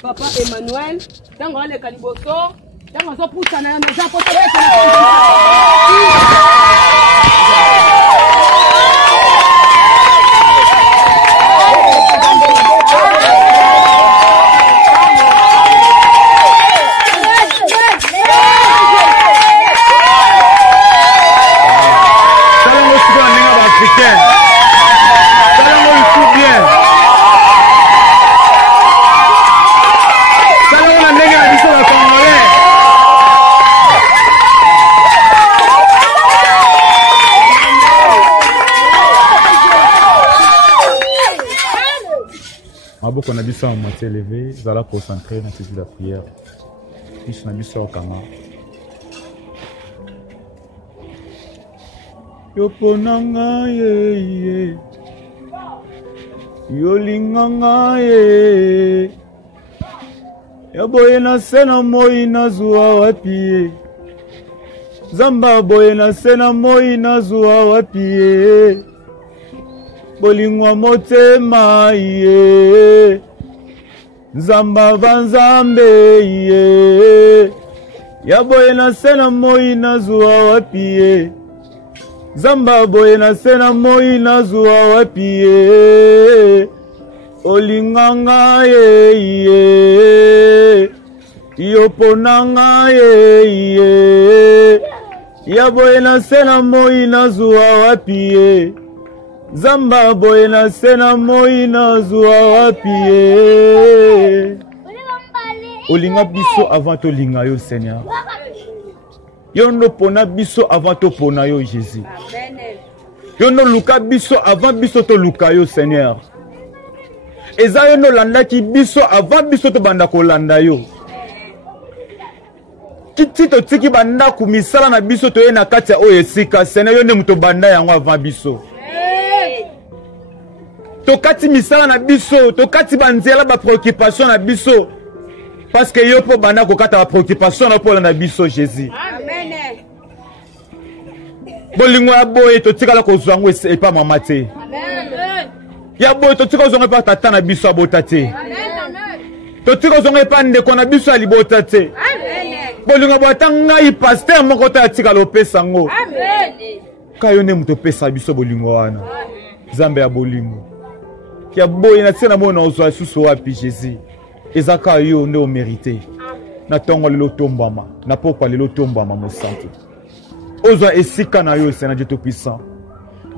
Papa Emmanuel, tango ale kaliboso, tango so pusa na meza poto on a dit ça en moitié élevé, vous allez concentrer dans la prière. Puis on a dit ça au Kama. Yoponanga ye, yolinganga ye, yaboye na sena moi na zuwa wapi, zamba boye na sena moi na zuwa wapi. Bolingwa motema ye, Nzamba vanzambe ye, yaboye na sena moi na zuwa wapi ye, Zamba boye na sena moi na zuwa wapi ye, olinganga ye, yoponanga ye, yaboye na sena moi na zuwa wapi ye, Zamba boye na sena moi na zuwa wapi ye. Olinga biso avant to linga yo Seigneur. Yo no pona biso avant to pona yo Jésus. Yo no luka biso avant biso to luka yo Seigneur. Eza yo no landa ki biso avant biso to banda ko landa yo. Kiti to tiki banda kumisala na biso to ye na kati ya oyo esika Seigneur yo ne muto banda yango avant biso. Tokati misala na biso, tokati banzela ba préoccupation na biso. Parce que yo po banda kokata ba préoccupation na po na biso Jésus. Amen. Bolingo ya boye to tikala ko zwango e pa mama te. Amen. Ya boye to tikala zwango pa tata na biso abota te. Amen. To tikala zwango pa ndeko na biso alibota te. Amen. Bolingo batanga i pasteur moko ta tikala opesa ngo. Amen. Kayo ne muto pesa biso bolingo wana. Zambe ya bolingo. Kia boye na tsena mona ozwa susu wapi Jésus. Ezaka yo nde o mérité. Na tongo lelo tombama, na pokwa lelo tombama mo santo. Ozwa esika na yo Seigneur Dieu tout puissant.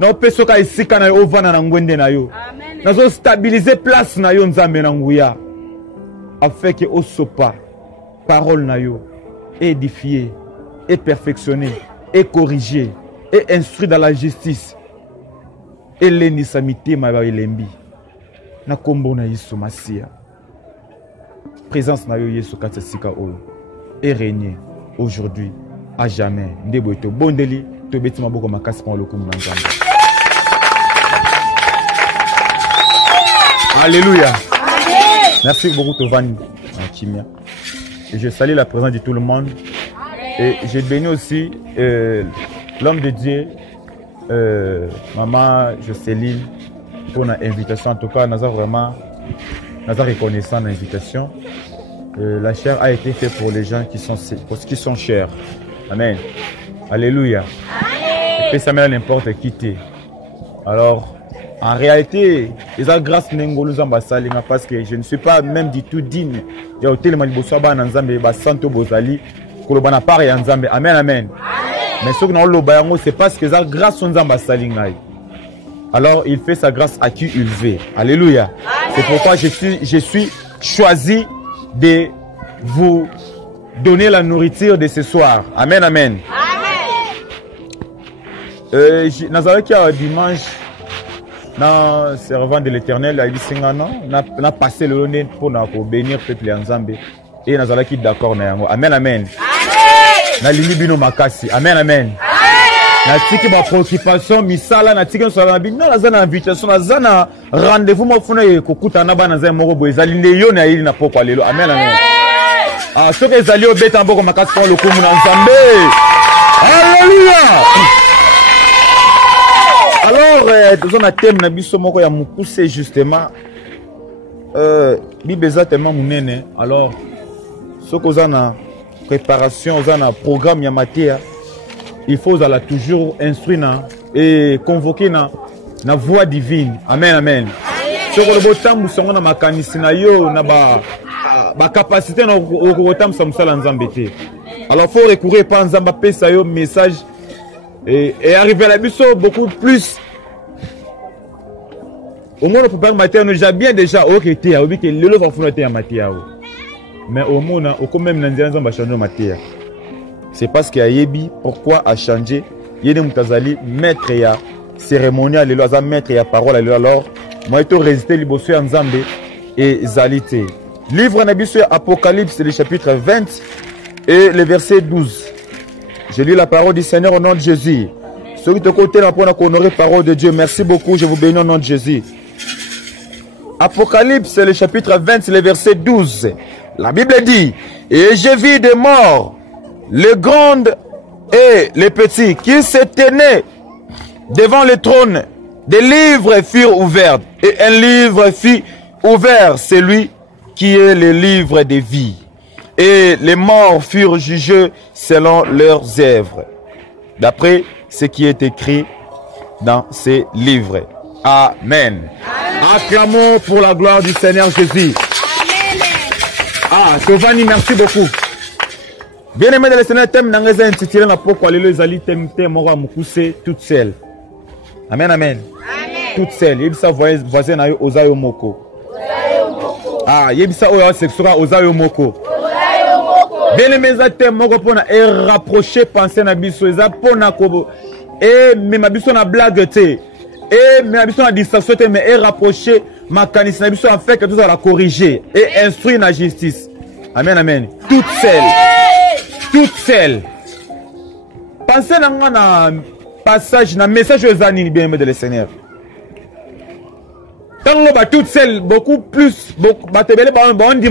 Na opesoka esika na yo ovana na ngwende na yo. Amen. Na zo stabiliser place na yo nzambe na nguya. Afin que osopa parole na yo édifier et perfectionner et corriger et instruire dans la justice. Et l'enisa mitema ba elembi. Na kombo na Yesu Masia. Présence na yo Yesu katsika o et régner aujourd'hui à jamais. Ndebo to bondeli to beti maboko makasi pour le kumu na nzambe. Alléluia. Amen. Merci beaucoup Tovani Kimia. Et je salue la présence de tout le monde. Et je bénis aussi l'homme de Dieu, maman Jocelyne, pour l'invitation. En tout cas, nous avons vraiment reconnaissant l'invitation. La chair a été faite pour les gens qui sont chers. Amen. Alléluia. Et puis ça met n'importe qui t'es. Alors, en réalité, ils ont grâce n'engolous ambassalinga parce que je ne suis pas même du tout digne. Il y a tellement de choses à Nzambe, Santo Bozali, Kolobana Pari Nzambe. Amen, amen. Mais ce que nous avons c'est parce que ça grâce aux ambassalinga. Alors, il fait sa grâce à qui il veut. Alléluia. C'est pourquoi je suis choisi de vous donner la nourriture de ce soir. Amen, amen. Nous avons dimanche, dans servant de l'Éternel, on a passé le long pour bénir le peuple Nzambe. Et nous avons d'accord. Amen, amen. Na limibino makasi. Amen, amen. Natiki ba préoccupation misala natiki so na bino na zana invitation na zana rendez-vous mo funa kokuta na bana za moko boy ezali le yo na yili na pokwa lelo. Amen, amen. Ah ce que ezali obeta mboko makasi pour le kumu na Nzambe. Alléluia. Alors, dans un thème na biso moko ya mukuse justement Bible est tellement mounene. Alors, ce qu'on a na préparation, on a un programme yamatia, il faut toujours instruire et convoquer na voix divine. Amen, amen. Ce qu'on a beau temps, nous sommes dans ma canisina yo, na ba capacité na au temps ça musala nzambete. Alors faut recourir pas nzamba pesa yo message et arriver à la biso beaucoup plus. Au moins, on peut pas mater, on a bien déjà, ok, t'es à oubli que les autres enfants étaient à mater. Mais au moins, on peut même on va changer mater. C'est parce qu'il y a Yebi, pourquoi a changé? Il y a des Moutazali, maître et cérémonial, les lois maître et parole. Alors, moi, je résister l'Ibosu en Zambé et Zalité. Livre Nabisu Apocalypse, le chapitre 20 et le verset 12. Je lis la parole du Seigneur au nom de Jésus. Ceux qui te côté là pour honorer la parole de Dieu, merci beaucoup, je vous bénis au nom de Jésus. Apocalypse, le chapitre 20, le verset 12. La Bible dit, et j'ai vu des morts, les grandes et les petits, qui se tenaient devant le trône. Des livres furent ouverts, et un livre fut ouvert, celui qui est le livre de vie. Et les morts furent jugés selon leurs œuvres, d'après ce qui est écrit dans ces livres. Amen. Acclamons pour la gloire du Seigneur Jésus. Amen. Ah, Tovani, merci beaucoup. Bien aimé de le Seigneur, thème n'engagez intitulé la pourquoi les zali thème mora mukuse toute seule. Amen, amen. Toute seule. Yebisa voisin na yo ozayo moko. Ah, yebisa oyo sexora ozayo moko. Bien aimé za thème moko pona et rapprocher penser na biso eza pona ko et même biso na blague te. Et mais habitation à distraction mais rapprocher ma canisse habitation en fait que tout ça la corriger et instruire la justice. Amen, amen. Toute seule. Pensez dans un passage, dans message aux années bien aimé de le Seigneur. Quand on va toute seule, beaucoup plus, on dit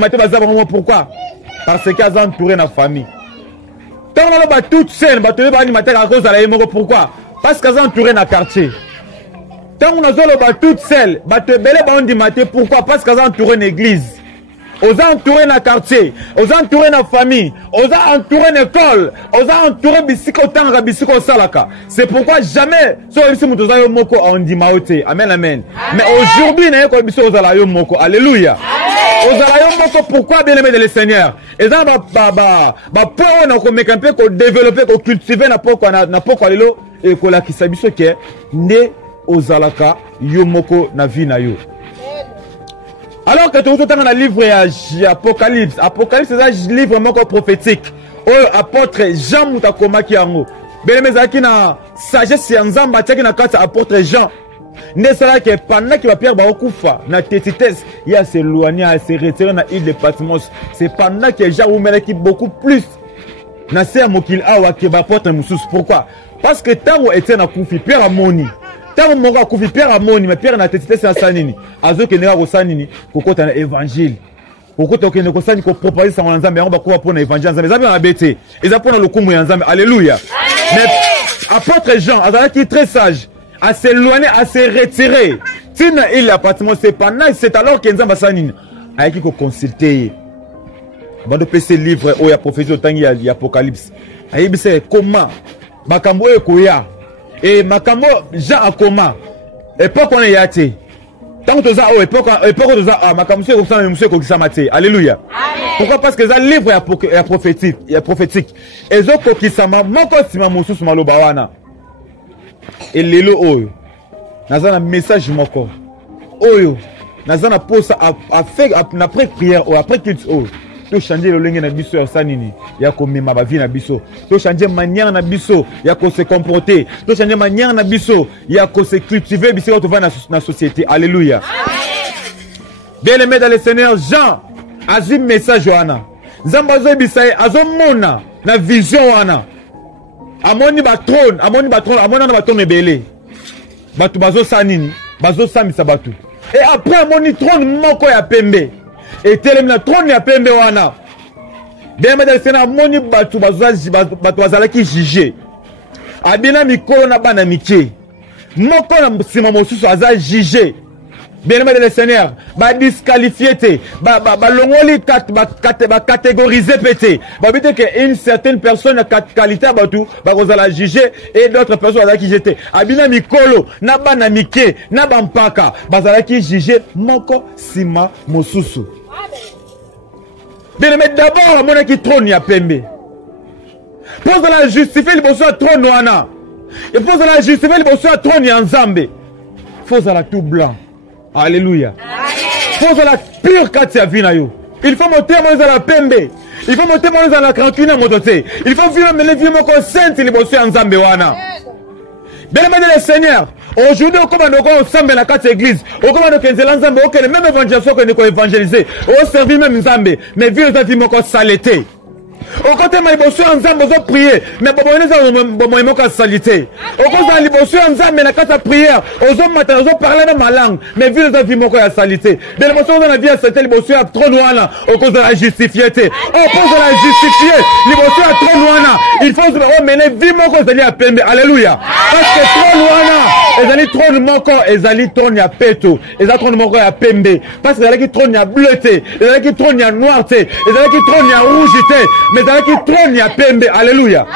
pourquoi? Parce qu'elles ont entouré la famille. Quand on va toute seule, pourquoi? Parce qu'elles ont entouré le quartier. Quand on a toute seule, pourquoi? Parce qu'ils ont entouré l'église, ils ont entouré le quartier, ils ont entouré la famille, ils ont entouré l'école, ils ont entouré le salaka. C'est pourquoi jamais, amen, amen. Mais aujourd'hui, alléluia. Pourquoi bien aimé de le Seigneur? Et ça, développer, cultiver et ozalaka yomoko na vie na yo. Alors que tout le temps dans le livre Apocalypse, Apocalypse c'est un livre moko prophétique. Apôtre Jean Mutakoma ki yango. Belemezaki na sagesse ya Nzamba tiaki na kati apôtre Jean. Ne sera que pendant que Pierre ba okufa na tétitesse, il a s'éloigné, à se retirer na île de Patmos. C'est pendant que Jean oumelaki beaucoup plus na ser mokil awa ke ba apôtre musus. Pourquoi? Parce que tango était na kufi Pierre amoni. Tant que Koufi Pierre a moni, mais Pierre n'a tété sans sanini. Azo qui n'est pas sanini, koko t'as l'évangile. Koko t'as ne kosani ko proposer sans ensemble, on va quoi pour l'évangile ensemble. Ils ont bien bêté. Ils ont pour le coup ensemble. Alléluia. Mais apôtre Jean, Azala qui est très sage, à s'éloigner, à se retirer. Tina il appartement c'est pas nice, c'est alors qu'ils ont sanini. Avec qui qu'on consulter. Bande PC livre où il y a prophétie au temps il y a Apocalypse. Aïe c'est comment makambo ekoya. Et makambo Jean a comment époque on est yaté tant que ça époque ça makambo c'est comme ça monsieur ko kisamate. Alléluia. Pourquoi? Parce que ça livre est prophétique et zo ko kisama moko sima mususu maloba wana et lelo oyo nazana message moko oyo nazana posa à faire après prière ou après culte oyo to changer le lenge na biso ya sanini ya komema ba vie na biso, to changer manière na biso ya ko se comporter, to changer manière na biso ya ko se cultiver biso to va na société. Alléluia. Bien aimé dans le Seigneur, Jean azim message wana nzamba zo bisaye azomona na vision wana amoni ba trône amoni na ba trône ebele batu bazo sanini bazo samisa batu et après amoni trône moko ya pembe et telemi na trône ya pembe wana. Bien aimé dans le Seigneur, amoni batu bazalaki jugé abina mikolo na bana mike moko na sima mosusu aza jugé Bien aimé de le Seigneur, ba disqualifié te, ba longoli ba catégoriser pété. Ba bité que une certaine personne a qualité ba tout, ba la juger et d'autres personnes qui jeter. Abina mikolo, na ba na mike, na ba mpaka, ba za qui juger moko sima mosusu. Bien aimé d'abord mon qui trône ya pembe. Pose la justifier le besoin trône wana. Et pose la justifier le besoin trône ya nzambe. Faut la tout blanc. Alléluia. Faut la pure katia vina yo. Il faut monter dans la pembe. Il faut monter dans la crancune mototé. Il faut vivre les vieux moko sainte les bossu en zambe wana. Bien aimé le Seigneur. Aujourd'hui, on commande ensemble la carte église. On commande que les ensemble OK les mêmes évangélisation que nous évangéliser. On servir même nzambe, mais vivre la vie moko saleté. Au côté ma liboso ensemble on prier mais bon moka salité. Au côté liboso ensemble la carte prière, on matin on parler dans ma langue, mais vivre la vie moko salité. De l'émotion dans la vie c'était liboso à trop loin au cause de la justifier. On cause de la justifier, liboso à trop loin. Il faut mener vie moko d'aller à pembe. Alléluia. Parce que trop loin, les allez trop moko, les allez trop ya peto, les allez trop moko ya pembe. Parce que les allez trop ya bleuté, les allez trop ya noirté, les allez trop ya rougité. Mais dans qui trône ya pembe, alléluia.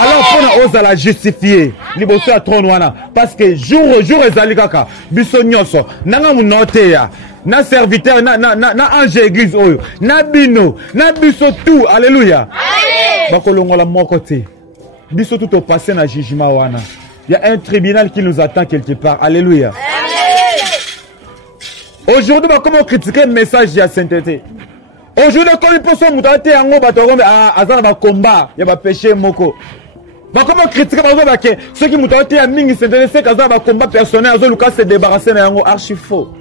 Alors pour nous la justifier, liboso à trône wana parce que jour au jour ezali kaka biso nyoso nanga munote ya na serviteur na ange église oyo na bino na biso tout alléluia. Bakolongola moko te. Biso tout au passé na jugement wana. Il y a un tribunal qui nous attend quelque part. Alléluia. Aujourd'hui, comment critiquer le message de la sainteté? Aujourd'hui, quand il peut se mouter en haut, il y a combat, il y a péché moko. Comment critiquer par exemple ceux qui moutent en mingi s'intéressent qu'à un combat personnel, à Lucas se débarrasser d'un archi faux.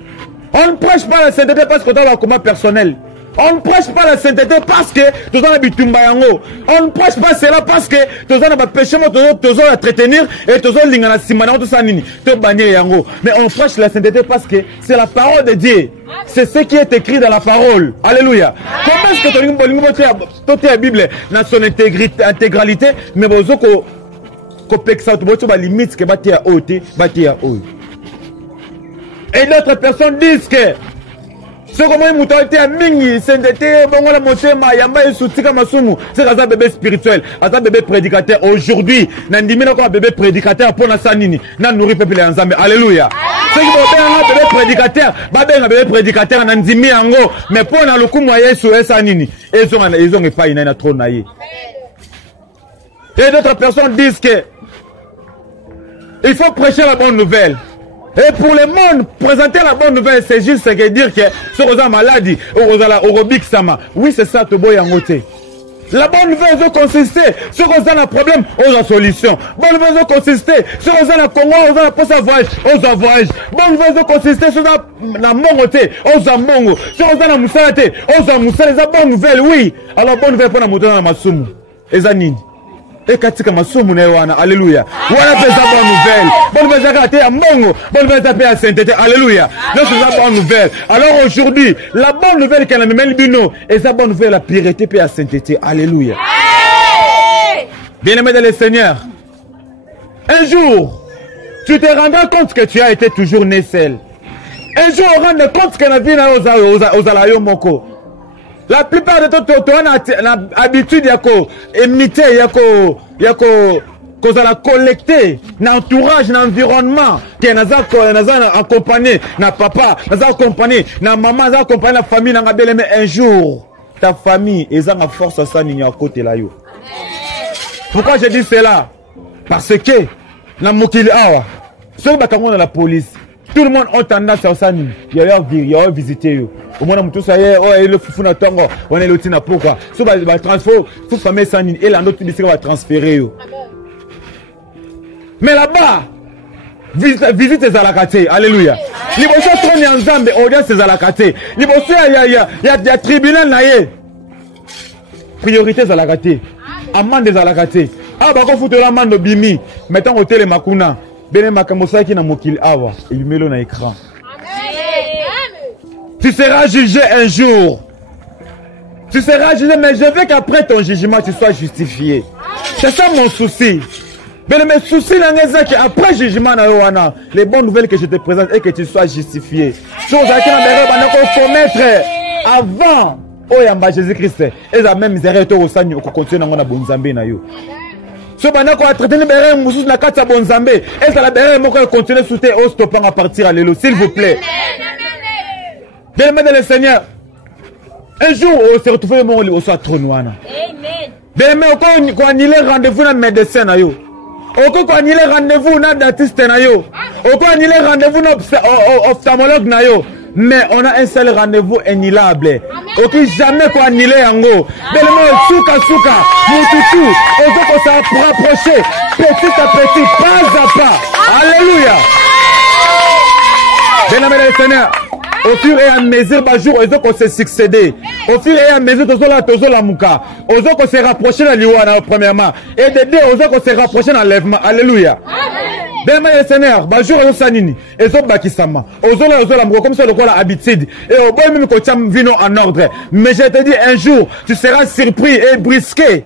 On ne prêche pas la sainteté parce qu'on a un combat personnel. On ne prêche pas la sainteté parce que tu as bitumba yango. On ne prêche pas cela parce que tu as un péché, tu as entretenir et tu as lingana simana tout ça nini. Tu bannier yango. Mais on prêche la sainteté parce que c'est la parole de Dieu. C'est ce qui est écrit dans la parole. Alléluia. Comment est-ce que tu as la Bible dans son intégralité, mais vous avez une limite que tu as ôté, et d'autres personnes disent que ce comment ils m'ont été à mingi, c'est bon la motema, yamba et soutika masumu, c'est un bébé spirituel, un bébé prédicateur. Aujourd'hui, nandimi na un bébé prédicateur pour na sanini, na nourri peuple ensemble. Alléluia. Ceux qui vont un bébé prédicateur, un bébé prédicateur nandimi ango, mais pour na le coup moyen sur sanini, ils ont pas une trop naïe. Et d'autres personnes disent que il faut prêcher la bonne nouvelle. Et pour le monde, présenter la bonne nouvelle, c'est juste dire que ce qu'on a maladie, oui, c'est ça, tout beau côté. La bonne nouvelle doit consister, ce qu'on a un problème, on a solution. Bonne nouvelle doit consister, ce qu'on a un Congo, on a pas voyage, on a voyage. Bonne nouvelle doit consister, ce qu'on a un mongoté, on a mongo. Ce qu'on a un moussalate, on a moussal, c'est la bonne nouvelle, oui. Alors bonne nouvelle pour la moutona masumu. Et zanini. Et katika masumu na wana, alléluia. Voilà pesa bonne nouvelle. Bonne nouvelle zakate ya mongo, bonne nouvelle tapé à sainteté, alléluia. Donc c'est la bonne nouvelle. Alors aujourd'hui, la bonne nouvelle qu'elle a même bino, et sa bonne nouvelle la pureté paix à sainteté, alléluia. Bien-aimé dans le Seigneur, un jour, tu te rendras compte que tu as été toujours né seul. Un jour, on rend compte que la vie n'a aux alayo moko. La plupart de toi, tu as l'habitude d'imiter, de collecter, l'entourage, l'environnement, qui est accompagné, na papa, accompagné, na maman, accompagné la famille, un jour, ta famille, ils ont la force à ça, à côté là. Pourquoi je dis cela? Parce que, na mokili awa, ceux qui sont dans la police, tout le monde a tendance à ça, il y a visiter. Au moins, tout ça, le foufou na tongo, on est le tina pourquoi. Si on va transférer, il faut famille sanine et la note va transférer. Mais là-bas, visite les alakaté. Alléluia. Liboso trône en Zambé, audience les alakaté. Liboso, il y a tribunal naïe. Priorité des alakaté. Amende des alakaté. Ah, bah, quand foutu la main de Bimi, mettons au télé Makuna. Bene Makamosa qui n'a mokil awa. Il met le na écran. Tu seras jugé un jour. Tu seras jugé, mais je veux qu'après ton jugement, tu sois justifié. C'est ça mon souci. Mais mes soucis, après jugement, les bonnes nouvelles que je te présente et que tu sois justifié. Chose à laquelle on faut mettre avant. Oh, yamba Jésus-Christ. Et la même misère est au sein de continuer dans la bonne Zambé. Ce qu'on a traité de béré, moussous na kata bonne Zambé. Et ça la béré, mon cœur continue sous tes os stoppant à partir à l'élo, s'il vous plaît. Bien, aimé de le Seigneur. Un jour, on s'est retrouvé au soit trop noir. Amen. Bien, mais on a annulé rendez-vous dans le médecin. On a annulé rendez-vous dans le dentiste. On a annulé rendez-vous dans l'ophtalmologue. Mais on a un seul rendez-vous annulable. On peut jamais annuler yango. Bien, souka, mututu. On peut se rapprocher petit à petit, pas à pas. Alléluia. Bien, aimé le Seigneur. Au fur et à mesure, ils ont se succédé. Au fur et à mesure, ils ont la mouka. Ils ont se rapproché dans l'Iwana, premièrement. Et de deux, ils ont se rapproché dans l'enlèvement. Alléluia. Bien, le Seigneur, ils ont sanini. Ils ont bakisama. Ils ont la mouka, comme ça, le quoi l'habitude. Et au bout même que tu as vino en ordre. Mais je te dis, un jour, tu seras surpris et brisqué.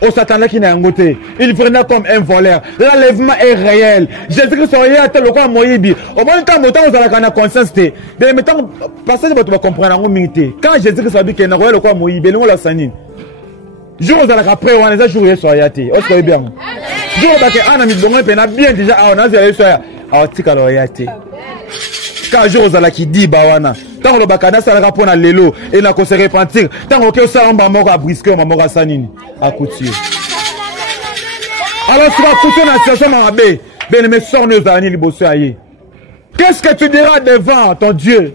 Au Satan qui n'a un côté, il venait comme un voleur. L'enlèvement est réel. Jésus-Christ est à tel point Moïbi. Au moins, quand vous avez la conscience, mais maintenant, parce que vous comprenez en humilité. Quand Jésus-Christ a dit qu'il y a un quoi Moïbi, nous la sanine. Jour où vous allez après, on a joué sur Yati. On se fait bien. Jour où on a mis bon, on a bien déjà, on a joué sur Yati. Quand jour aux qui dit bawana tant le bakana ça répond à l'élo et n'a qu'on se repentir tant que ça on va mort à brisquer on va mort à sanini à couture. Alors tu vas coucher dans la situation marabé bien mes soeurs nous a ni bosser aïe. Qu'est-ce que tu diras devant ton Dieu?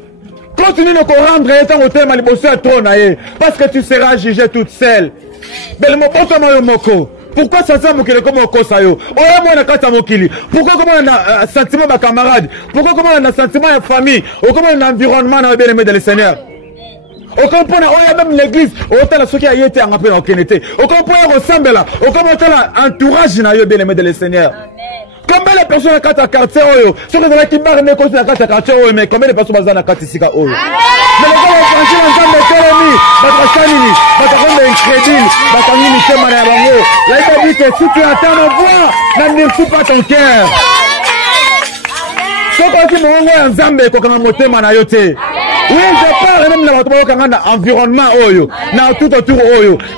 Continue de te rendre et tant au thème à bosser à ton aïe parce que tu seras jugée toute seule. Ben le mot moko. Pourquoi ça semble que comme au Kosayo? Pourquoi comment on a un sentiment de camarade? Pourquoi comment on a un sentiment de famille? Ou comment on a un environnement dans le bien de le Seigneur? Au comprend même l'église, autant la ce qui a été en appel en Kénété. Au comprend ressemble là, au comment l'entourage dans le bien de le Seigneur. Combien de personnes dans le quartier? Ceux qui sont barrés dans le quartier, mais combien de personnes dans le quartier? Mais les gars, franchement, ensemble de Télémi, votre sanini, votre rendre incrédule, votre unité manabango. Là, il dit que si tu attends ma voix, n'endurcis pas ton cœur. Ce qui m'a envoyé en Zambé, quand on a monté manayote. Oui, je parle même de l'environnement, dans tout autour,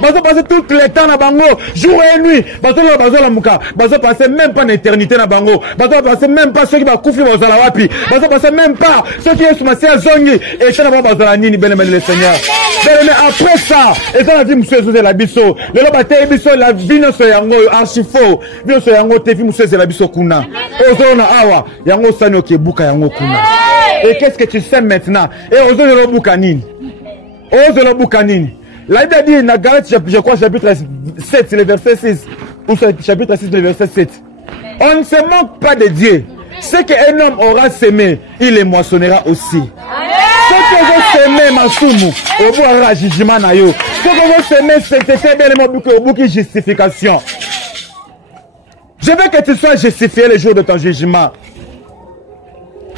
parce que tout le temps, bango, jour et nuit, parce que la mouka, parce que passer même pas l'éternité na bango, parce que passer même pas ceux qui va couper aux alawapi, parce que passer même pas ceux qui sont massés à zongi, et ça n'a pas besoin de bien aimé le Seigneur. Mais après ça, et ça a dit, monsieur, c'est la bisso, le lobaté, bisso, la vino, c'est yango, archifo, vino, c'est yango, tefi, monsieur, c'est la bisso, kuna, ozona awa, yango, sanyo, qui est bouka, yango, kuna. Et qu'est-ce que tu sais maintenant? Et aux autres boucanines. Aux autres boucanines. La Bible dit, dans Galates, je crois, chapitre 7, c'est le verset 6. Ou chapitre 6, le verset 7. On ne se manque pas de Dieu. Ce qu'un homme aura semé, il les moissonnera aussi. Ce que vous semez, Masumu, au bout de la jugement, ce que vous semez, c'est bien au bout de justification. Je veux que tu sois justifié le jour de ton jugement.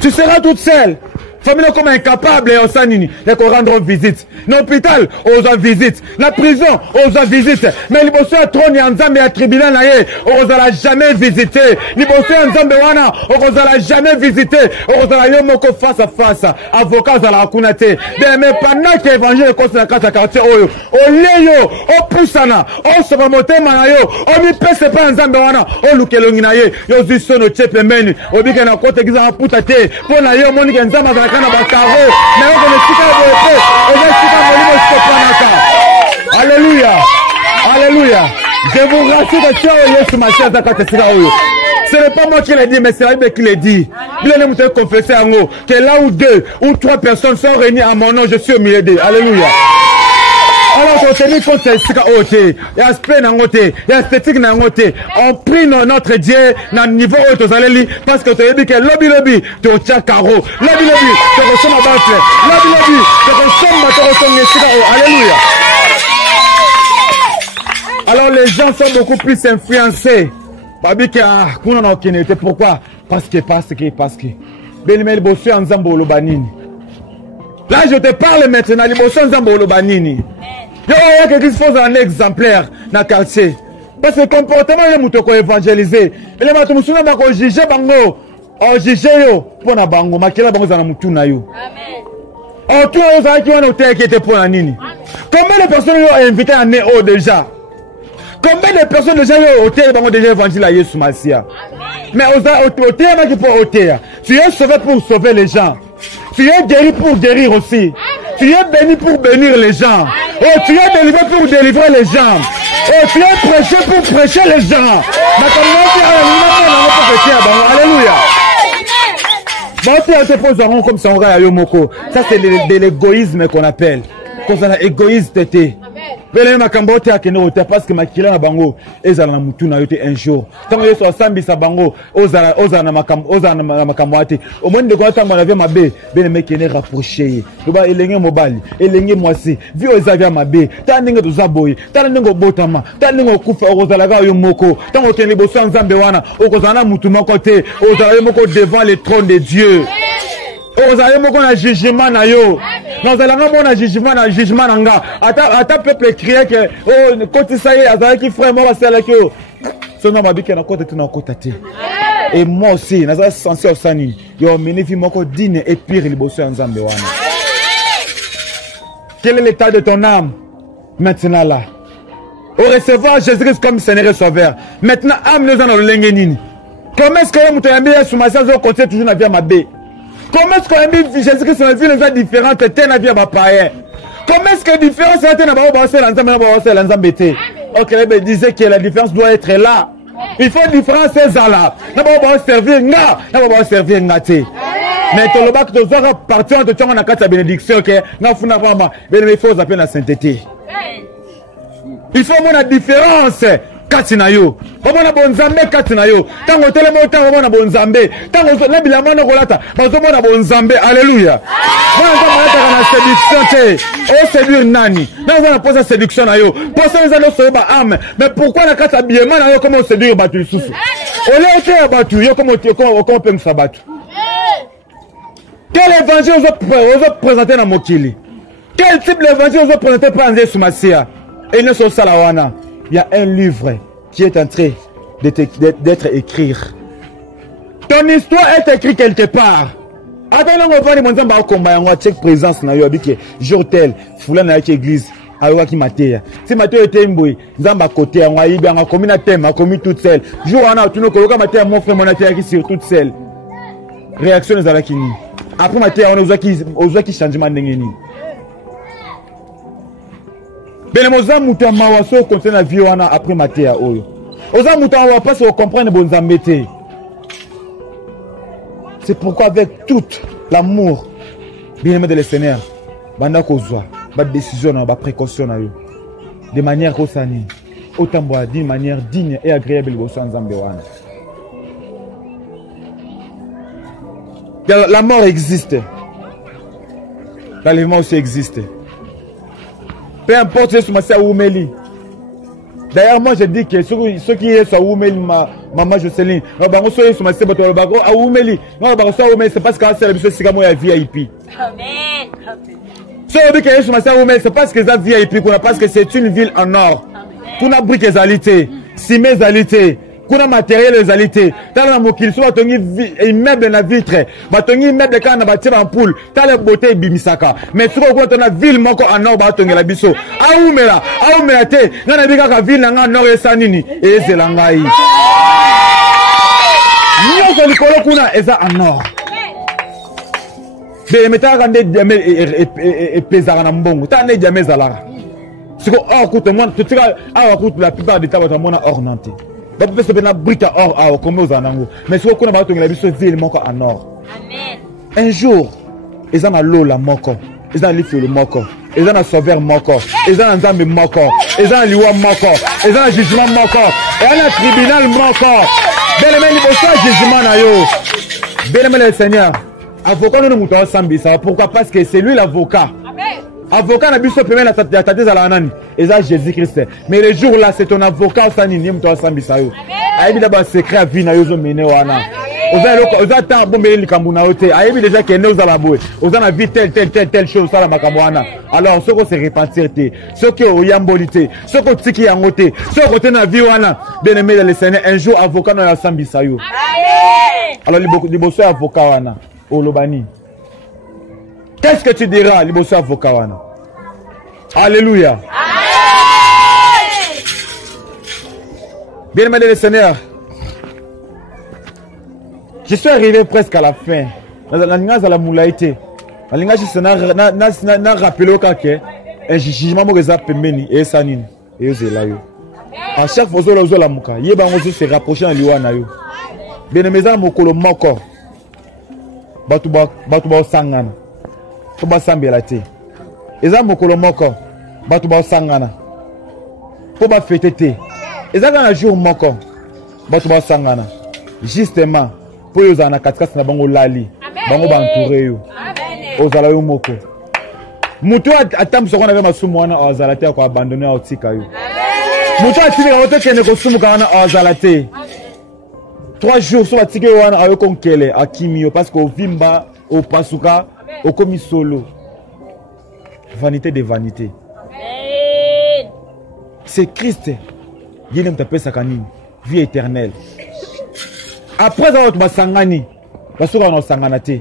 Tu seras toute seule. Famille comme incapable et au sanini. Et qu'on rendre visite. L'hôpital, aux en visite. La prison, aux en visite. Mais les bosseurs à trône et en zambe et à tribunal, on n'allait jamais visiter. Les bosseurs en zambe wana, on n'allait jamais visiter. On n'allait yomoko face à face. Avocat à la kunate. Mais pendant que l'évangile est construit dans le quartier, on léyo, on poussana, on se remonte manayo, on n'y pèse pas en zambe wana, on louke l'onginaye, yo ziso no tchepe menu, on dit qu'il y a un côté qui a poutate, pour na yo moni qu'en zambe à Alléluia. Alléluia. Je vous rassure que ce n'est pas moi qui l'ai dit, mais c'est la Bible qui l'a dit. Bien aimé, vous confesser en haut que là où 2 ou 3 personnes sont réunies à mon nom, je suis au milieu d'eux. Alléluia. Alors, on tenait compte de ce qu'il y a aspect dans le côté, il y a esthétique dans le côté. On prie notre Dieu dans le niveau où tu allais parce que tu as dit que lobby, tu as un carreau. Lobby, tu ressembles à battre. Lobby, tu ressembles à Alléluia. Alors, les gens sont beaucoup plus influencés. Pourquoi? Parce que. Benimel Bossé en Zambo Lobanini. Là, je te parle maintenant, les Bossé en Zambo Lobanini. Il y a quelque chose un exemplaire dans le quartier. Parce que le comportement est moto ko évangéliser. Et les matou musuna ba ko juger bango. O juger yo pour na bango makela bango za na mutu na yo. Amen. O tu yo za ki wana otekete pour na nini? Combien de personnes ont invité à Néo déjà? Combien de personnes déjà ont déjà évangile à Yesu Massia? Mais tu es sauvé pour sauver les gens. Tu es guéri pour guérir aussi. Tu es béni pour bénir les gens. Oh, tu es délivré pour délivrer les gens. Oh, tu es prêché pour prêcher les gens. Alléluia. Comme ça, ça c'est de l'égoïsme qu'on appelle. Comme ça, égoïste était. Parce que makila na bango ezala na mutu na yote un jour tango yeso asambisa bango ozala na makambo ate au moins de quoi tango na vie mabe bene mekene rapprocher loba elenge mobali elenge mwasi vi ozavia mabe taninga tozaboye taninga botama taninga kufa ozala ga yo moko tango kene boso nzambe wana okozala na mutu moko te ozala yo moko devant le trône de Dieu. Ozala moko na jugement na yo. Nous allons mon jugement nanga. Ata peuple crier que oh côté ça y est azala qui frère moi c'est là que son nom abiki na côté na côté. Et moi aussi na sensé osani yo menifi moko digne et pire liboso nzambe wana. Quel est l'état de ton âme maintenant là? Au recevoir Jésus-Christ comme Seigneur et Sauveur. Maintenant âme nous en lenge nini. Comment est-ce que muto yambi Yesu Massia zo continue toujours na vie mabe? Comment est-ce qu'on a mis Jésus-Christ dans une vie différente et t'es vie à ma païen? Comment est-ce que la différence est là? Ok, il disait que la différence doit être là. Il faut une différence c'est là. N'a pas servir nga, n'a pas servir ngate. Mais tout le bac de Zora partir de Tchanga na bénédiction que n'a funa vraiment, mais il faut appeler la sainteté. Il faut voir la différence. Katinayo, obona bonzambe katinayo. Tango telemo tango obona bonzambe. Tango na bilama na kolata, bazomona bonzambe. Alléluia. Bana kama na séduction te. O séduire nani? Na on pose séduction na yo. Posa les allo soba âme. Mais pourquoi na kata biema na yo comment séduire batu susu? Ole ote batu yo comment pensa batu. Quel évangile vous présenter na mokili? Quel type d'évangile vous présenter par Jésus Massia? Et ne sont ça la wana. Il y a un livre qui est en train d'être écrit. Ton histoire est écrite quelque part. Attends, on va demander à combat, on va check présence na yo abike jour tel, foula na église, awa ki matéa. Si matéa était mboui, nzamba côté, on va y bien, on a commis na thème, on a commis toute seule. Jour on a tout nos koloka matéa mon frère mon atéa qui sur toute seule. Réaction des alakini. Après matéa on a qui changement ndengeni. Ben moza muta mawaso concerne la vie wana après matéa oyo. Oza muta wa pas se comprendre bonzambe te. C'est pourquoi avec tout l'amour bien-aimé de le Seigneur, banda kozwa, ba décision na ba précaution na yo. De manière kosani, autant d'une manière digne et agréable au nzambe wana. La mort existe. L'enlèvement aussi existe. Peu importe ce que c'est Oumeli. D'ailleurs, moi je dis que ceux qui sont Oumeli, maman Jocelyne, c'est parce que c'est la VIP. Amen. Ceux qui sont Oumeli, c'est parce que c'est VIP, parce que c'est une ville en or. Qu'on a briques les alités, cimets les alités. Kuna matériel les alités. T'as la mokil soit ton immeuble na vitre. Ba ton immeuble quand na bâtir en poule. T'as la beauté bimisaka. Mais tu vois quand on a ville moko en or ba ton la biso. Aoumela te. Ngana bika ka ville nga nord esanini et zelangai. Nyo ko likolo kuna eza en or. De metaka kande diamé et pesara na mbongo. T'as diamé zalara. Siko or coûte moi tu tira awa coûte la plupart des tabac mona ornanté. Mais si vous avez en or, un jour, ils ont l'eau la moko, ils ont le moko, ils ont un sauveur moko, ils ont un zambi moko, ils ont un liwa moko, ils ont un jugement moko, et un tribunal moko. Bel aimé, il faut un jugement na yo. Bel aimé le Seigneur, avocat nous nous sambi ça. Pourquoi? Parce que c'est lui l'avocat. Avocat n'a pas permis la tête à la nani. Et ça Jésus-Christ. Mais le jour là, c'est ton avocat ça ni mto sambi ça yo. Aïe d'abord secret à vie na yo zo mené wana. Oza temps bombé likambo na ote. Ayebi déjà que nous ala boy. Oza na vie telle chose ça la makamwana. Alors ce qu'on se repentir te. Ce que oyambolité, ce que tiki yangote, ce que na vie wana. Bien aimé dans le Seigneur, un jour avocat na sambisa yo. Alors liboso avocat wana. Olobani. Qu'est-ce que tu diras liboso avocat wana? Alléluia. Bien aimé dans le Seigneur. Je suis arrivé presque à la fin. La linga la moulaïté. La linga je na rappelé que un jugement mo reza pembeni et sanine et zela yo. À chaque fois zo la muka, yeba ngo se rapprocher en liwa na yo. Bien aimé za mokolo moko. Batu ba sangana. To ba sambela te. Eza mokolo moko. Batu ba sangana. Po ba fêter te. Eza na jour moko. Batu ba sangana. Justement pour les ana katikati na bango lali bango ba entouré yo ozala yo moko mutu atam soko na masumu wana ozala te ko abandonner otika yo mutu atimi ka otekene ko sumu kana ozala te 3 jours sur atike wana ayo konkele akimio parce que ovimba opasuka okomi solo vanité de vanité c'est Christ yene mtapesa kanini vie éternelle. Après avoir basangani, basuka na sangana te.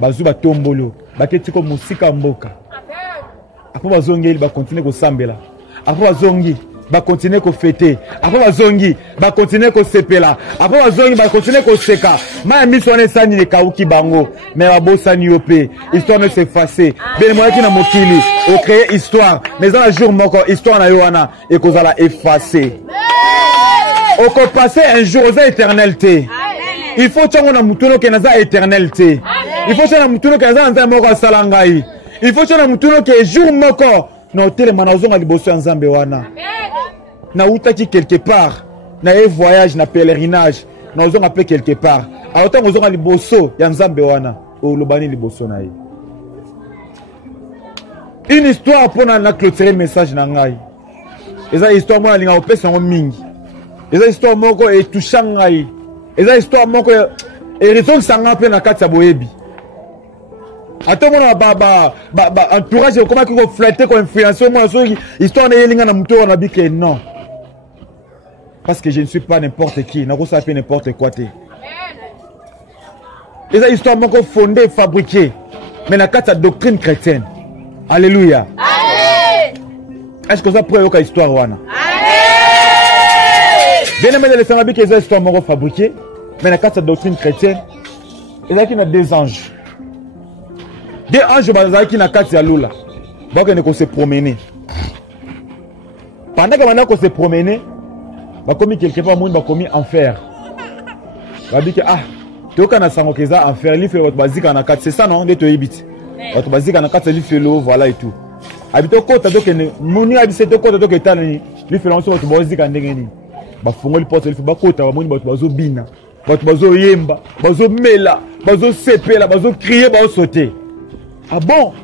Bazu ba tombolo, baketi ko musika mboka. Après bazongeli ba continuer ko sambela. Après bazongi, ba continuer ko fêter. Après bazongi, ba continuer ko sepela. Après bazongi ba continuer ko seka. Ma misone sani le kauki bango, mais ba bosani yope. Histoire ne s'effacer. Ben moi qui na mokili, o créer histoire. Mais dans un jour moko histoire na yoana et kozala effacer. On peut passer un jour aux éternalités. Il faut que nous ayons une éternalité. Il faut que nous ayons une salangai. Il faut que nous ayons un jour moko. Nous avons des bosses en Zambewana. Nous avons quelque part. Nous avons un voyage, un pèlerinage. Nous avons appelé quelque part. Alors, nous avons des bosses en Zambewana. Ou l'obani des bosses. Une histoire pour nous clôturer le message. Et cette histoire, moi, je vais vous faire mingi. Et cette histoire moko est touchant. Et cette histoire moko est raison sanga pe na kati ya boyebi. Attends mon entourage comment qui flatter ko influencer moi so histoire na yelinga na muto na bike non. Parce que je ne suis pas n'importe qui, na ko sa fait n'importe quoi te. Et cette histoire moko fondée fabriquée mais na kati ya doctrine chrétienne. Alléluia. Est-ce que ça pourrait être une histoire wana? Bien aimé de les Samabi qui est une histoire fabriquée, mais dans la doctrine chrétienne, il y a des anges. Des anges qui sont dans la lula. Donc on se promener. Pendant qu'on se promener, on a commis quelque part, on a commis enfer. On a dit que tu as un enfer, il fait votre basique en 4, c'est ça non? De te habiter. Votre basique en 4, il fait l'eau, voilà et tout. Habite au côté, donc on a habité au côté, donc il fait l'eau sur votre basique en dégaine. Bafungoli porte il faut bakota ba moni bato bazo bina bato bazo yemba bazo mela bazo sepela bazo crier bazo sauter. Ah bon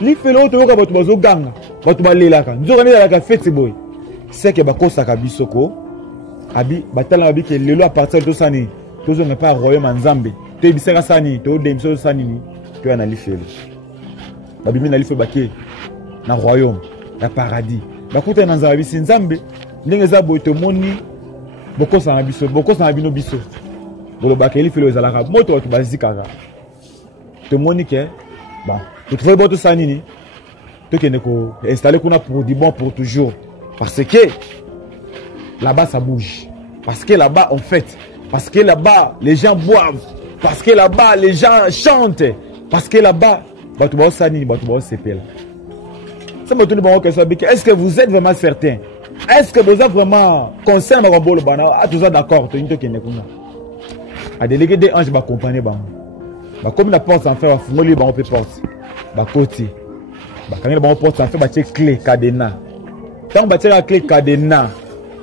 li felo to ka bato bazo ganga bato balelaka nzoka ne la fête boy c'est que bakosa ka bisoko abi batala abi ke lelo à partir de sani to zo pas royaume nzambe to bisaka sani to demso sani ni to na li felo babi na li felo baké na royaume na paradis bakuta na nzambe nzambe ndenge za boito moni bokosa na bino biso bolo bakeli felo ezalaka moto to bazikaka to moni ke ba to trouver boto sanini to kene ko installer kuna pour du bon pour toujours parce que là-bas ça bouge parce que là-bas on fête parce que là-bas les gens boivent parce que là-bas les gens chantent parce que là-bas bato ba sanini bato ba sepela ça me donne bon question est-ce que vous êtes vraiment certain? Est-ce que vous êtes vraiment concernés par le bana? Ah, tous d'accord, tu n'es pas là. A délégué des anges, va accompagner bana. Bah comme la porte en fait, va fouiller bana peut porte. Bah côté. Bah quand la bana porte en fait, bah check clé cadenas. Tant bah check la clé cadenas.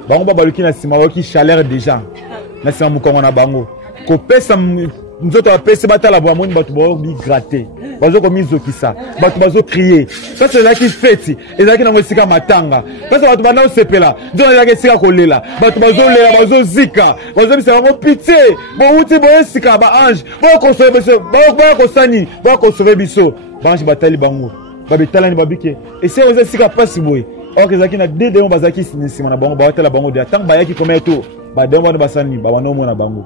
Bah on va baluki na sima qui chaleur déjà. Na sima mukongo na bango. Ko pesa nous autres apesi batala ba moni batu ba bi gratter bazo ko mizokisa batu bazo crier ça c'est là qui fête et là qui na ngosika matanga parce que batu bana osepela nzo na ke sika kolela batu bazo lela bazo zika bazo bisa ba pitié bo uti bo esika ba ange bo ko sauver biso bo ko sani bo ko sauver biso ba ange batali bango ba betala ni babike et c'est aux esika pasi boy or que zaki na deux démons bazaki sinisima na bango ba batala bango de tant ba yaki combien tour ba démons na basani ba wana omona bango.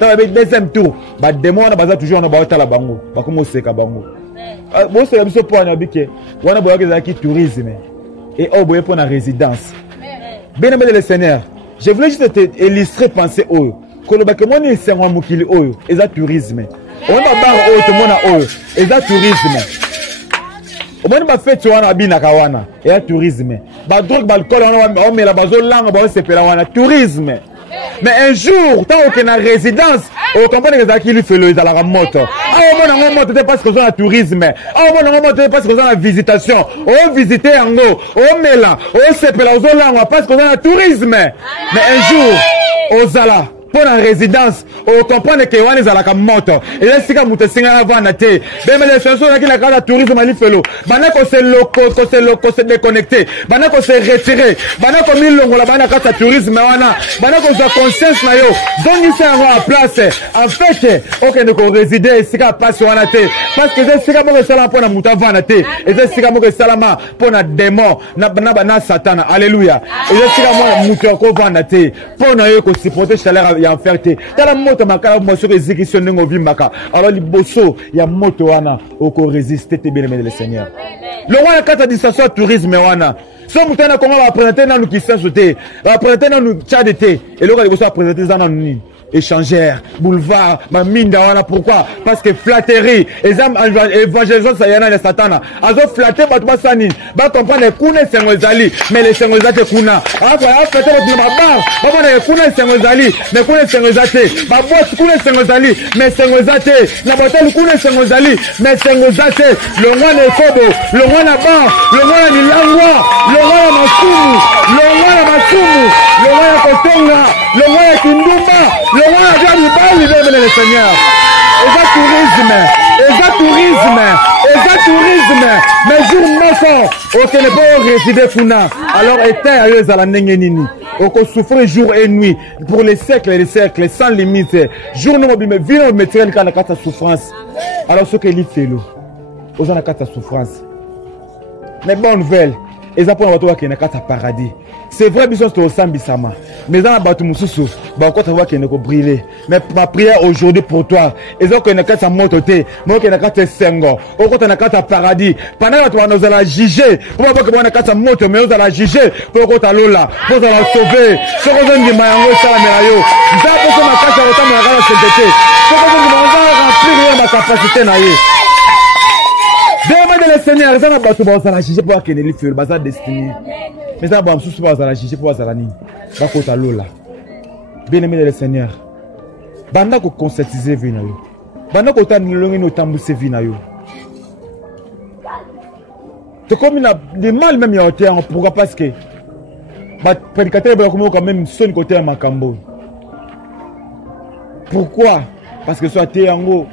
Avec deuxième tour, bah démon na baza toujours na baota la bango, ba komo seka bango. Bon c'est biso po na bike, wana boya ke zaki tourisme et au boye pour na résidence. Bien aimé le Seigneur, je voulais juste te illustrer penser oyo. Koloba ke moni sengo mukili oyo, eza tourisme. On ba bar oyo to mona oyo, eza tourisme. O moni ba fête wana bina ka wana, eza tourisme. Ba drogue ba alcool wana o mela bazo langa ba sepela wana tourisme. Mais un jour, tant qu'on a résidence, on comprend que ça qui lui fait le la moto. Ah, on a moto parce qu'on a tourisme. Ah, on a moto parce qu'on a la visitation. On visite en haut, on met là, on se peut la parce qu'on a la tourisme. Mais un jour, aux ala. Pour la résidence, on comprend que on est à la moto. Et là, c'est comme tu sais avant d'aller. Mais les chansons qui la carte tourisme à l'ifelo. Maintenant qu'on s'est loco, qu'on s'est déconnecté. Maintenant qu'on s'est retiré. Maintenant qu'on mis l'ongle la carte tourisme wana. Maintenant qu'on a conscience na yo. Donc il s'est en place. En fait, ok nous qu'on résider, c'est qu'à passer wana té. Parce que c'est comme que ça pour la muta vana té. Et c'est comme que salama pour na démon, na satana. Alléluia. Et c'est comme muta ko vana té. Pour na yo ko supporter chaleur ya fierté. Tala moto makala moso exécution ngo vimbaka. Alors liboso ya moto wana oko résister te bien aimé le Seigneur. Le roi la carte distanciation tourisme wana. So mutana comment va présenter dans nous qui sauter. Va présenter dans nous tchadete et le roi liboso va présenter dans nous échangère, boulevard, ma mine d'Awana, pourquoi? Parce que flatterie, évangélisation, ça y en a les satana. Azo flatter, batma sani, ba comprendre les kounes sengozali, mais les sengozate kuna. Après, flatter votre ma barre, ba bon les kounes sengozali, mais kounes sengozate, ba boss kounes sengozali, mais sengozate, la botelle kounes sengozali, mais sengozate, le roi ne kobo, le roi na bar, le roi ni langwa, le roi na masumu, le roi na masumu, le roi na kotonga, le roi na kindumba, le roi a déjà dit, le Seigneur. Tourisme. Mais jour moko, ok, ne pas résider funa. Alors, éteint à eux à la nengenini. Ok, souffrir jour et nuit. Pour les siècles, sans limite. Jour nous, mais vient mettre le cas de la souffrance. Alors, ce qu'il fait, aux gens de souffrance. Mais bonne nouvelle, ils apprennent à toi qu'il y a un paradis. C'est vrai, bisous au Sambisama. Mais dans la bâtou Moussou, encore savoir qu'il y a un brûlé. Mais ma prière aujourd'hui pour toi, ils ont qu'il y a un mototé, moi qu'il y a un sengo, au côté d'un paradis. Pendant que nous allons juger, pour voir que nous avons un moto, mais nous allons juger, pour qu'on t'a lola, pour qu'on t'a sauvé. Ce qu'on veut dire, Mayango, Salamerayo. Nous avons besoin de ma carte à l'automne, on va la CDT. Ce qu'on veut dire, on va remplir ma capacité, naïe. Demandez le Seigneur, ils ont battu, on va juger pour qu'il y ait le feu, bazar destiné. Mais ça, bon, je vais la juger pour la ligne. Bakota Lola. Bien aimé le Seigneur. Banda ko conscientiser vie na yo. Banda ko tani longi no tambuse vie na yo. C'est comme il a mal même ya terre pourquoi parce que ba prédicateur ba quand même son côté à Makambo. Pourquoi? Parce que soit t'es en haut.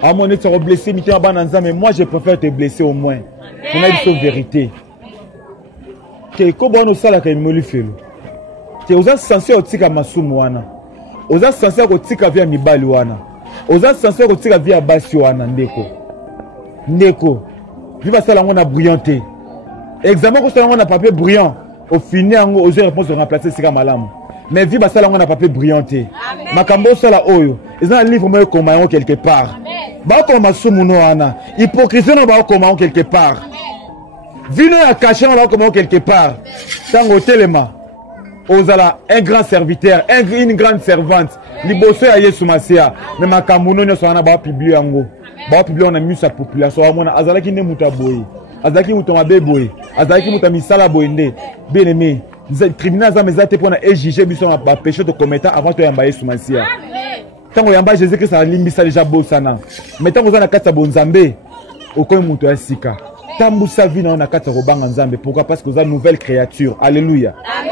À mon état blessé mi mais moi je préfère te blesser au moins. On a une vérité. Que kobono sala ka imoli felo. Que oza censé otika masumu wana. Oza censé otika via mibali wana. Oza censé otika via basi wana ndeko. Ndeko. Viva sala ngona brillanté. Examen ko sala ngona papier brillant. Au final ngo oza réponse de remplacer sika malamu. Mais viva sala ngona papier brillanté. Makambo sala oyo. Ils ont un livre moi comme quelque part. Ba ko masumu no wana. Hypocrisie no ba ko quelque part. Vino à cacher comment quelque part. Tango telema. Ozala un grand serviteur, une grande servante. Liboso ya Yesu Masia. Mais ma kamuno nyo sana ba publier yango. Ba publier on a mis sa population amona azala ki ne muta boy. Azala ki muta mabe boy. Azala ki muta misala boyende. Bien aimé. Les tribunaux za mezate pour na exiger biso na ba péché de commettant avant to yamba Yesu Masia. Tango yamba Jésus Christ a limbisa déjà beau sana. Mais tango za na kata bonzambe. Okoy muto ya sika. Tambusa vie na kata robanga nzambe. Pourquoi? Parce que vous êtes une nouvelle créature. Alléluia. Amen.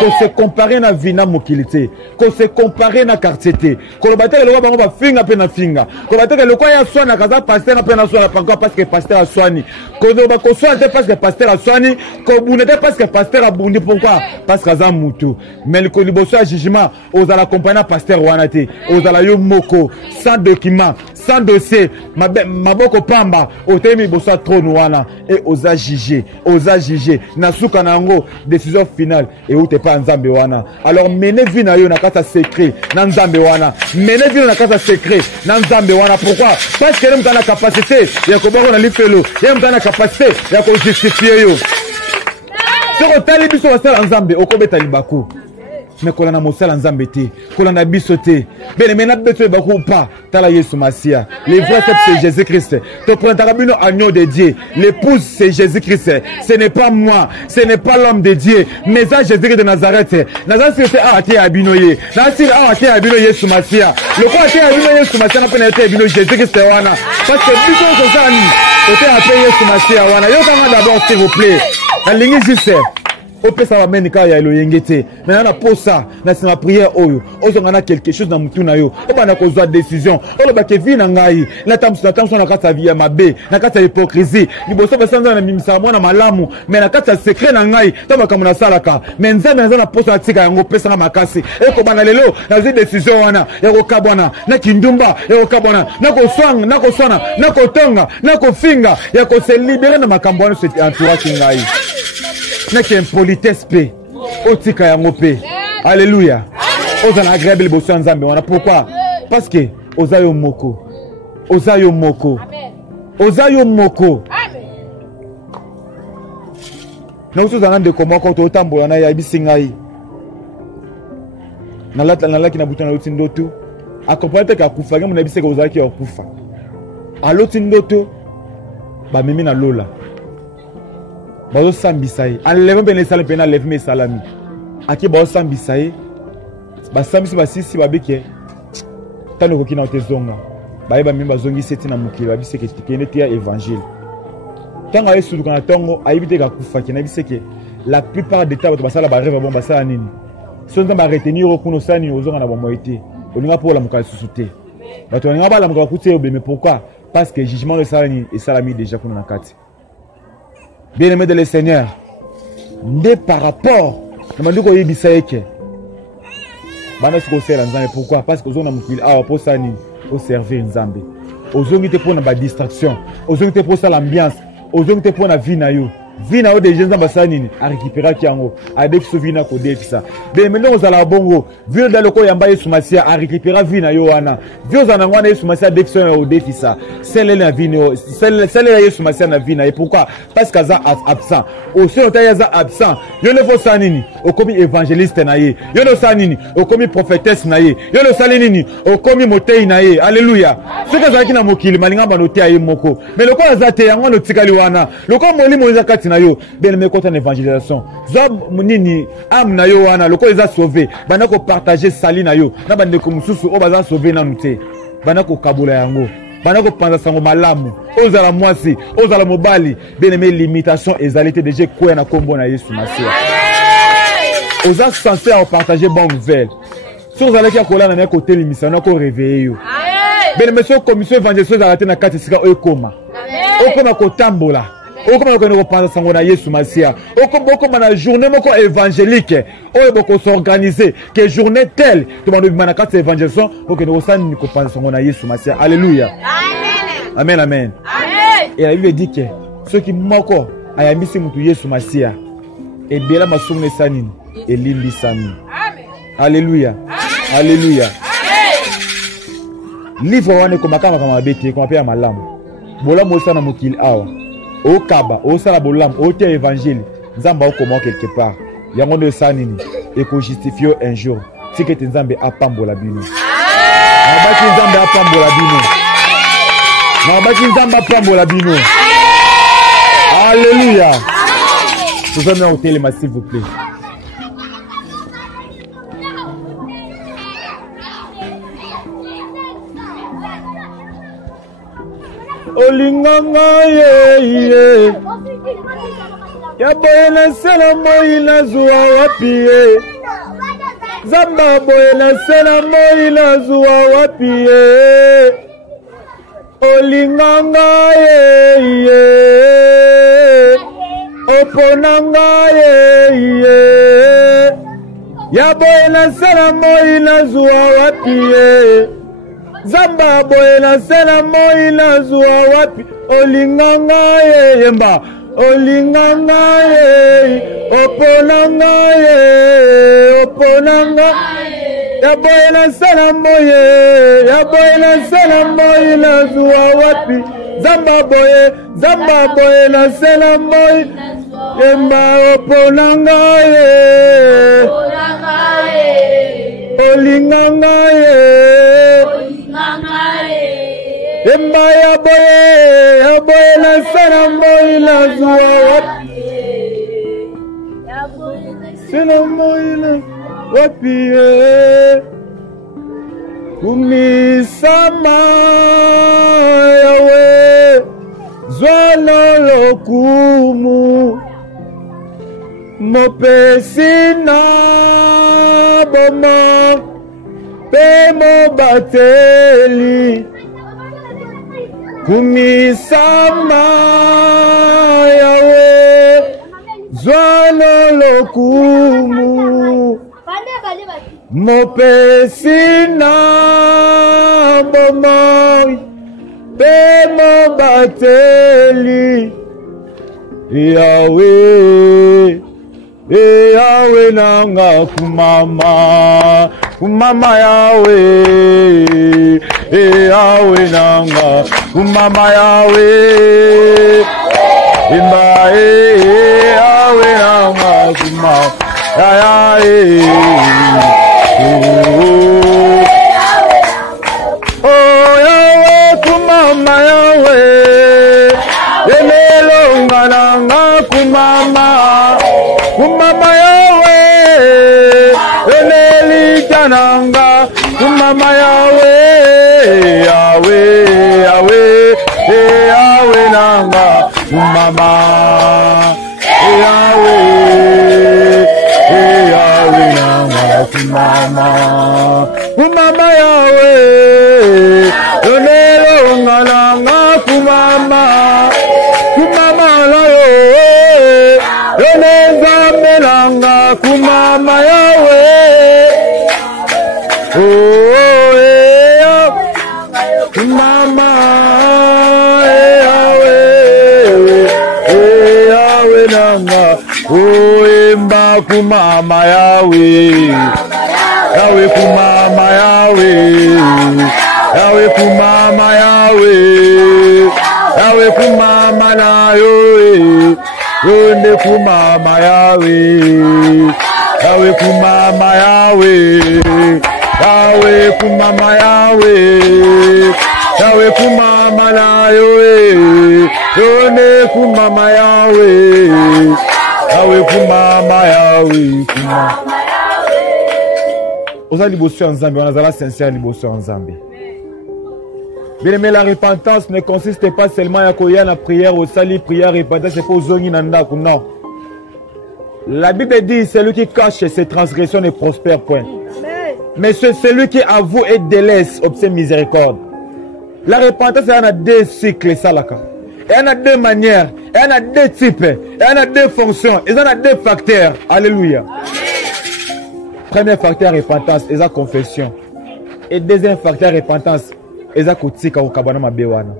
qu'on se compare na vina mokilité, qu'on se compare na quartier, qu'on le batte le roi ba finga pe na finga, qu'on batte le quoi ya soina kaza pasteur na pe na soina parce que pasteur a soigné, qu'on ba ko soina parce que pasteur a soigné, qu'on bunete parce que pasteur a bundi pourquoi parce que za mutu, mais le koliboso a jugement aux ala compagnie pasteur wanate, aux ala yo moko sans document, sans dossier, maboko pamba, au temi bosa trop wana et osa juger, na suka na ngo décision finale et où t'es pas nzambe wana. Alors menez vie na yo na kasa secret na nzambe wana, menez vie na kasa secret na nzambe wana. Pourquoi? Parce que l'homme a la capacité ya ko bako na lifelo, l'homme a la capacité ya ko justifier yo. Si on tali biso wasala nzambe okobeta libako. Mais qu'on a mosala nzambe te, qu'on a bisoté. Ben maintenant beto bakou pas. Tala Yesu Masia. Les vrais c'est Jésus-Christ. Te prends tarabino agneau de Dieu. L'épouse c'est Jésus-Christ. Ce n'est pas moi, ce n'est pas l'homme de Dieu, mais ça Jésus-Christ de Nazareth. Nazareth c'est até abinoye. Nazareth até abinoye Yesu Masia. Le quoi até abinoye Yesu Masia n'a pas été abinoye Jésus-Christ wana. Parce que biso ko sani. Oté até Yesu Masia wana. Yo kanga d'abord s'il vous plaît. La ligne juste. Au pesa wa menika ya elo yengete. Maintenant na posa na sima prière oyo. Ozo ngana quelque chose na mutu na yo. Oba na kozwa décision. Olo ba kevi na ngai. Na tamsu na kata vie ya mabe. Na kata hypocrisie. Liboso ba sanza na mimisa mwana malamu. Mais na kata secret na ngai. Toba kama na salaka. Mais nzambe na posa tika yango pesa na makasi. Eko bana lelo na zi décision wana. Ya ko kabwana na kindumba. Ya ko kabwana na ko swang, na ko swana, na ko tonga, na ko finga. Ya ko se libérer na makambo wana c'est entourage ngai. N'est qu'un politesse paix. Otika yango paix. Alléluia. Ozana agréable bosso nzambe wana. Pourquoi? Parce que ozayo moko. Ozayo moko. Ozayo moko. Na uso zana de comment quand otambola na ya bisingai. Na laki na butana loti ndoto. Accompagner ka kufa ngam na biseka ozaki ya kufa. A loti ndoto ba mimi na lola. Bazo sambisaye enlève ben salami pena lève mes salami aki bazo sambisaye ba sambisi ba sisi ba beke tano ko kina otezonga ba yeba mimba zongi seti na mukili ba biseke tikene tia évangile tanga yesu kana tongo ayibite ka kufa kina biseke la plupart des temps ba sala ba rêve bon ba sala nini so nzamba retenir okuno sani ozonga na ba moité olinga pour la mukali susute ba to olinga ba la mukali kuté obe mais pourquoi? Parce que jugement de salami et salami déjà qu'on a kati. Bien-aimé de le Seigneur, ne par rapport à ce que vous savez, pourquoi? Parce que vous avez pour servir Nzambe. Vous avez pour la distraction, vous avez pour l'ambiance, vous avez pour la vie. Vie na des gens à récupérer kiango à des souvenirs ko defisa be maintenant aux ala bongo vie dans le ko yamba Yesu Masia à récupérer vie na yo wana vie aux anangwana Yesu Masia defisa au defisa celle na vie celle la Yesu Masia na vie na et pourquoi? Parce que ça absent aussi on ta za absent yo ne faut sanini au comme évangéliste na ye yo no sanini au comme prophétesse na ye yo no salinini au comme motei na ye. Alléluia. Ce que ça qui na mokili malinga banote aye moko mais le ko azate yango no tikali wana le ko molimo zakati na yo bien me côté évangélisation zob nini am na yo wana le ko les a sauvé bana ko partager sali na yo na bande ko mususu o baza sauver na muté bana ko kabula yango bana ko panza sango malamu ozala mwasi ozala mobali bien aimé limitation ezalité déjà quoi na kombo na Yesu Masia oza censé à partager bonne nouvelle si vous allez kola na côté l'émission na ko réveiller yo bien aimé so commission évangélisation à na kati sika okoma ko tambola okoma ko no panza sango na Yesu Masia okoma na journée moko évangélique oyo boko s'organiser que journée telle to mando bimana kati évangélisation ko no sani ko panza sango na Yesu Masia. Alléluia. Amen. Amen. Et la Bible dit que ceux qui moko ayambisi mutu Yesu Masia et bela masongne sani et limbi sani. Alléluia. Alléluia. Livre wane ko makama kama bete ko apia malamu bola mosa na mokili awa au kaba au sala bolam au te évangile nzamba au comment quelque part yango de sanini et ko justifier un jour si que nzambe apambola bino abaki nzambe apambola bino abaki nzambe apambola bino. Alléluia. Vous allez au téléma s'il vous plaît. Olinganga ye ya boye na sala moi na zuwa wapi Zamba boye na sala moi na zuwa wapi olinganga ye oponanga ye ya boye na sala moi na zuwa wapi Zamba boye na sala moi na zuwa wapi olinganga ye yemba olinganga ye oponanga ya boye na sala moye na zuwa wapi Zamba boye na sala moye yemba oponanga ye olinganga ye Emba ya boye na sala moye na zuwa wapi sala moye na wapi kumisama yawe zwalo lokumu mopesina boma pemo bateli kumisama yawe zwalo lokumu mopesina bomoi pemo bateli Yawe nanga kumama yawe nanga kumama yawe imba yawe nanga kumama yawe kumama yawe elelonga nanga kumama yawe elelikananga kumama yawe nanga kumama yawe nanga kumama yawe elelonga nanga kumama layo elezambelanga kumama yawe kumama yawe nanga emba kumama yawe kumama yawe kumama yawe kumama nayo Yonde kumama yawe kumama yawe kumama yawe kumama nayo yonde kumama yawe kumama yawe oza liboso ya Nzambe wana zala sincère liboso ya Nzambe. Bien aimé, la repentance ne consiste pas seulement à koya la prière au sali prière repentance c'est pour zongi nanda non. La Bible dit celui qui cache ses transgressions ne prospère point. Mais c'est celui qui avoue et délaisse obtient miséricorde. La repentance il y a deux cycles ça là. Il y en a deux manières, il y en a deux types, il y en a deux fonctions, il y en a deux facteurs. Alléluia. Premier facteur repentance, c'est la confession. Et deuxième facteur repentance, c'est la kotika au kabana mabewana.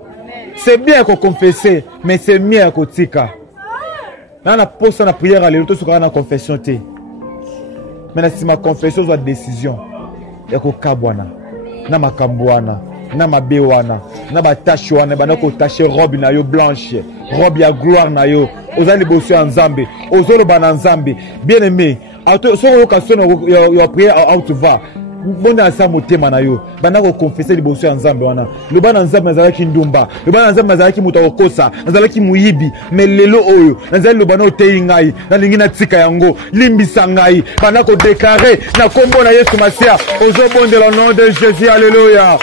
C'est bien qu'on confesse, mais c'est mieux qu'on tika. Dans la poste la prière alléluia, tout ce qu'on a en confession té. Maintenant si ma confession soit décision, il y a ko kabwana, na makambwana, na mabewana, na batache wana, bana ko tache robe na yo blanche, robe ya gloire na yo. Ozali bosso en Nzambe, ozolo bana Nzambe. Bien aimé, sur l'occasion yo prière out va. Bon asa motema na yo bana ko confesser liboso ya Nzambe wana le bana Nzambe nazalaki ndumba le bana Nzambe nazalaki muta okosa nazalaki muyibi mais lelo oyo nazali le bana oteyi ngai na lingi na tika yango limbisa ngai bana ko déclarer na kombo na Yesu Masia ozobondela au nom de Jésus alléluia.